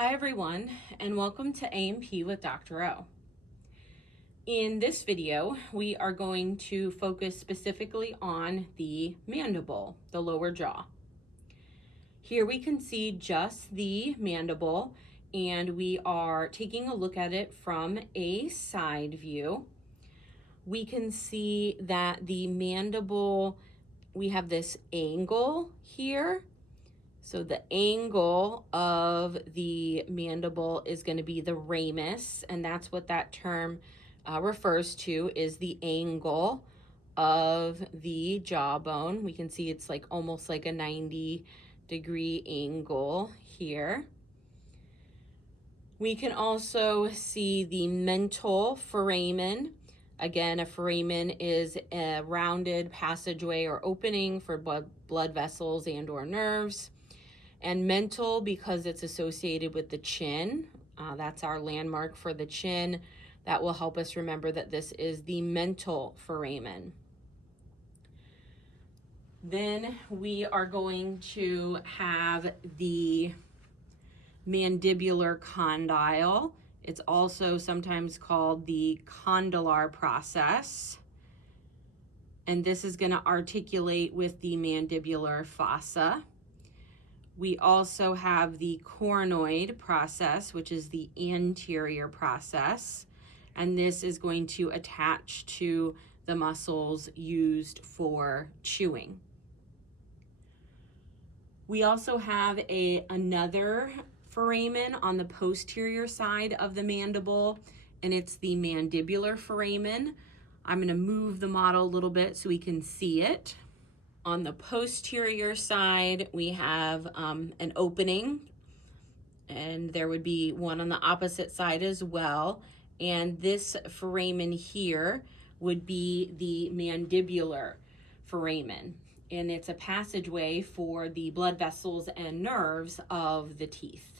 Hi everyone, and welcome to A&P with Dr. O. In this video, we are going to focus specifically on the mandible, the lower jaw. Here we can see just the mandible, and we are taking a look at it from a side view. We can see that the mandible, we have this angle here. So the angle of the mandible is going to be the ramus, and that's what that term refers to, is the angle of the jawbone. We can see it's like almost like a 90-degree angle here. We can also see the mental foramen. Again, a foramen is a rounded passageway or opening for blood vessels and or nerves. And mental, because it's associated with the chin, that's our landmark for the chin. That will help us remember that this is the mental foramen. Then we are going to have the mandibular condyle. It's also sometimes called the condylar process. And this is going to articulate with the mandibular fossa. We also have the coronoid process, which is the anterior process, and this is going to attach to the muscles used for chewing. We also have another foramen on the posterior side of the mandible, and it's the mandibular foramen. I'm going to move the model a little bit so we can see it. On the posterior side, we have an opening, and there would be one on the opposite side as well. And this foramen here would be the mandibular foramen, and it's a passageway for the blood vessels and nerves of the teeth.